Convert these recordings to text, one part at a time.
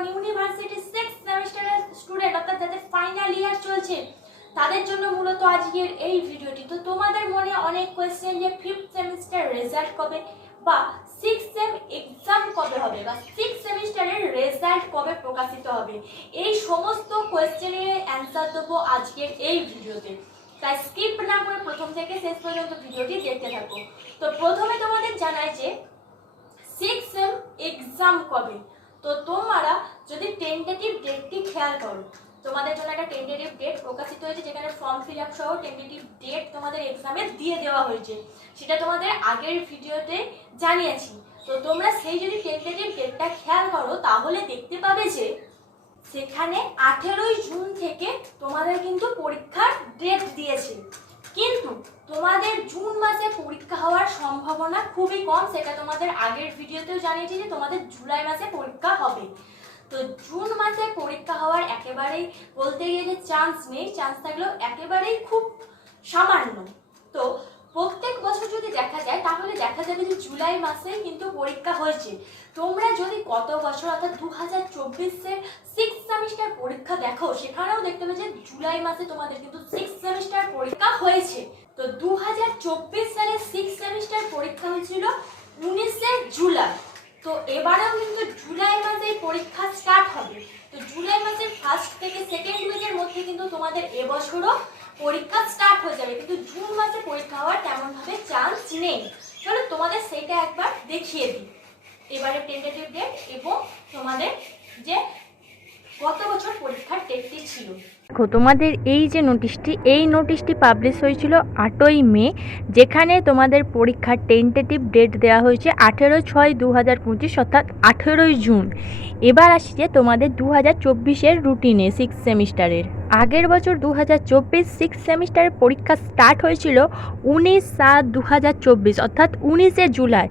কারণ university six সেমিস্টারের student অর্থাৎ যাদের ফাইনাল ইয়ার চলছে, তাদের জন্য মূলত আজকের এই ভিডিওটি তো তোমাদের মনে অনেক কোয়েশ্চেন যে ফিফথ সেমিস্টার রেজাল্ট কবে বা সিক্স সেম এক্সাম কবে হবে বা সিক্স সেমিস্টারের রেজাল্ট কবে প্রকাশিত হবে, এই সমস্ত কোয়েশ্চেনের অ্যান্সার দেবো আজকের এই ভিডিওতে তাই স্কিপ না করে প্রথম থেকে শেষ পর্যন্ত ভিডিওটি দেখতে থাকো। তো প্রথমে তোমাদের জানাই যে সিক্স সেম এক্সাম কবে তো তোমরা যদি টেন্টেটিভ ডেটটি খেয়াল করো, তোমাদের জন্য একটা টেন্টেটিভ ডেট প্রকাশিত হয়েছে যেখানে ফর্ম ফিল আপ সহ টেন্টেটিভ ডেট তোমাদের এক্সামে দিয়ে দেওয়া হয়েছে। সেটা তোমাদের আগের ভিডিওতে জানিয়েছি। তো তোমরা সেই যদি টেন্টেটিভ ডেটটা খেয়াল করো, তাহলে দেখতে পাবে যে সেখানে আঠেরোই জুন থেকে তোমাদের কিন্তু পরীক্ষার ডেট দিয়েছে। কিন্তু তোমাদের জুন মাসে পরীক্ষা হওয়ার সম্ভাবনা খুবই কম, সেটা তোমাদের আগের ভিডিওতেও জানিয়েছি যে তোমাদের জুলাই মাসে পরীক্ষা হবে। তো জুন মাসে পরীক্ষা হওয়ার একেবারেই বলতে গেলে চান্স নেই, চান্স থাকলেও একেবারেই খুব সামান্য। তো প্রত্যেক বছর যদি দেখা যায়, তাহলে দেখা যাবে যে জুলাই মাসে কিন্তু পরীক্ষা হয়েছে। তোমরা যদি গত বছর অর্থাৎ দু হাজার চব্বিশের সিক্স সেমিস্টার পরীক্ষা দেখো, সেখানেও দেখতে পাবে যে জুলাই মাসে তোমাদের কিন্তু সিক্স সেমিস্টার পরীক্ষা হয়েছে। তো দু হাজার চব্বিশ সালে সিক্স সেমিস্টার পরীক্ষা হয়েছিল উনিশে জুলাই। তো এবারেও কিন্তু জুলাই মাসে পরীক্ষা স্টার্ট হবে। তো জুলাই মাসের ফার্স্ট থেকে সেকেন্ড উইকের মধ্যে কিন্তু তোমাদের এবছরও পরীক্ষা স্টার্ট হয়ে যাবে, কিন্তু জুন মাসে পরীক্ষা হওয়ার তেমনভাবে চান্স নেই। চলো তোমাদের সেটা একবার দেখিয়ে দিই। এবারে টেন্টেটিভ ডেট এবং তোমাদের যে গত বছর পরীক্ষার ডেটটি ছিল। দেখো, তোমাদের এই যে নোটিশটি এই নোটিশটি পাবলিশ হয়েছিল আটই মে, যেখানে তোমাদের পরীক্ষার টেন্টেটিভ ডেট দেওয়া হয়েছে আঠেরো ছয় দু হাজার পঁচিশ, অর্থাৎ আঠেরোই জুন। এবার আসি যে তোমাদের দু হাজার চব্বিশের রুটিনে সিক্স সেমিস্টারের আগের বছর দু হাজার চব্বিশ সিক্স সেমিস্টারের পরীক্ষা স্টার্ট হয়েছিল উনিশ সাত দু হাজার চব্বিশ, অর্থাৎ উনিশে জুলাই।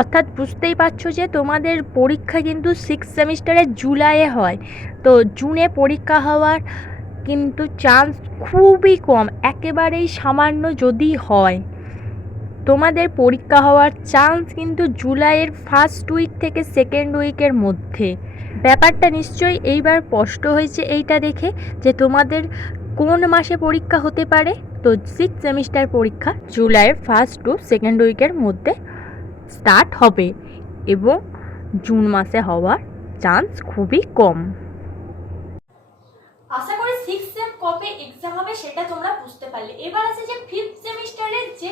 অর্থাৎ বুঝতেই পারছ যে তোমাদের পরীক্ষা কিন্তু সিক্স সেমিস্টারের জুলাইয়ে হয়। তো জুনে পরীক্ষা হওয়ার কিন্তু চান্স খুবই কম, একেবারেই সামান্য যদি হয়। তোমাদের পরীক্ষা হওয়ার চান্স কিন্তু জুলাইয়ের ফার্স্ট উইক থেকে সেকেন্ড উইকের মধ্যে। ব্যাপারটা নিশ্চয়ই এইবার স্পষ্ট হয়েছে এইটা দেখে যে তোমাদের কোন মাসে পরীক্ষা হতে পারে? তো সিক্স সেমিস্টার পরীক্ষা জুলাইয়ের ফার্স্ট টু সেকেন্ড উইকের মধ্যে স্টার্ট হবে এবং জুন মাসে হওয়ার চান্স খুবই কম। আশা করি সিক্স সেম কবে এক্সাম হবে সেটা তোমরা বুঝতে পারলে। এবার আছে যে ফিফথ সেমিস্টারের যে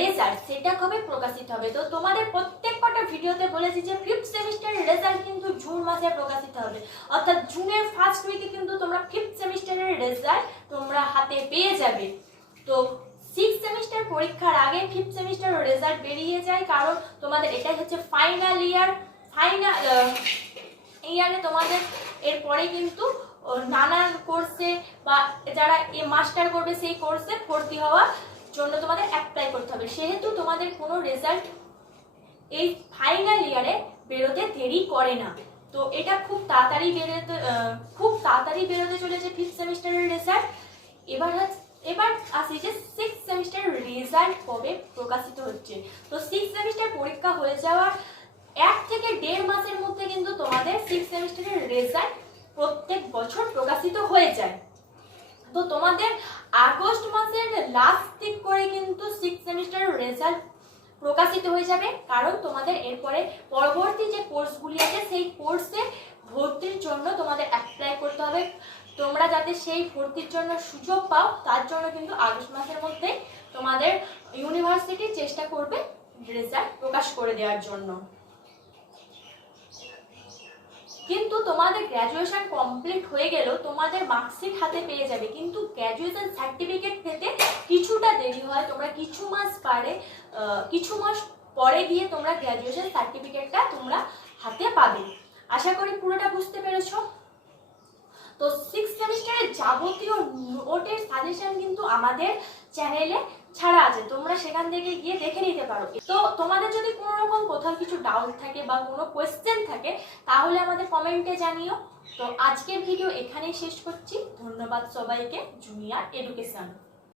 রেজাল্ট সেটা কবে প্রকাশিত হবে? তো তোমাদের প্রত্যেক কটা ভিডিওতে বলেছি যে ফিফথ সেমিস্টারের রেজাল্ট কিন্তু জুন মাসে প্রকাশিত হবে। অর্থাৎ জুনের ফার্স্ট উইকে কিন্তু তোমরা ফিফথ সেমিস্টারের রেজাল্ট তোমরা হাতে পেয়ে যাবে। তো সেমিস্টার পরীক্ষার আগে ফিফথ সেমিস্টার রেজাল্ট বেরিয়ে যায় কারণ তোমাদের এটাই হচ্ছে ফাইনাল ইয়ার ফাইনাল ইয়ারে তোমাদের এরপরে কিন্তু ও, নানান কোর্সে বা যারা এ মাস্টার করবে সেই কোর্সে ভর্তি হওয়ার জন্য তোমাদের অ্যাপ্লাই করতে হবে। সেহেতু তোমাদের কোনো রেজাল্ট এই ফাইনাল ইয়ারে বেরোতে দেরি করে না। তো এটা খুব তাড়াতাড়ি বেরোতে খুব তাড়াতাড়ি বেরোতে চলেছে ফিফথ সেমিস্টারের রেজাল্ট এবার হচ্ছে এবার আসি যে সিক্স সেমিস্টার রেজাল্ট কবে প্রকাশিত হচ্ছে। তো সিক্স সেমিস্টার পরীক্ষা হয়ে যাওয়ার এক থেকে দেড় মাসের মধ্যে কিন্তু তোমাদের সিক্স সেমিস্টারের রেজাল্ট প্রত্যেক বছর প্রকাশিত হয়ে যায়। তো তোমাদের আগস্ট মাসের লাস্ট দিক করে কিন্তু সিক্স সেমিস্টারের রেজাল্ট প্রকাশিত হয়ে যাবে। কারণ তোমাদের এরপরে পরবর্তী যে কোর্সগুলি আছে, সেই কোর্সে ভর্তির জন্য তোমাদের অ্যাপ্লাই করতে হবে। তোমরা যাতে সেই ভর্তির জন্য সুযোগ পাও, তার জন্য কিন্তু আগস্ট মাসের মধ্যে তোমাদের ইউনিভার্সিটি চেষ্টা করবে রেজাল্ট প্রকাশ করে দেওয়ার জন্য। কিন্তু তোমাদের গ্র্যাজুয়েশন কমপ্লিট হয়ে গেলেও তোমাদের মার্কশিট হাতে পেয়ে যাবে, কিন্তু গ্র্যাজুয়েশন সার্টিফিকেট পেতে কিছুটা দেরি হয়। তোমরা কিছু মাস পারে কিছু মাস পরে গিয়ে তোমরা গ্র্যাজুয়েশন সার্টিফিকেটটা তোমরা হাতে পাবে। আশা করি পুরোটা বুঝতে পেরেছ? তো সিক্স সেমিস্টারের যাবতীয় নোটের সাজেশন কিন্তু আমাদের চ্যানেলে ছাড়া আছে। তোমরা সেখান থেকে গিয়ে দেখে নিতে পারো। তো তোমাদের যদি কোনো রকম কোথাও কিছু ডাউট থাকে বা কোনো কোয়েশ্চেন থাকে, তাহলে আমাদের কমেন্টে জানিও। তো আজকের ভিডিও এখানেই শেষ করছি। ধন্যবাদ সবাইকে। Junior education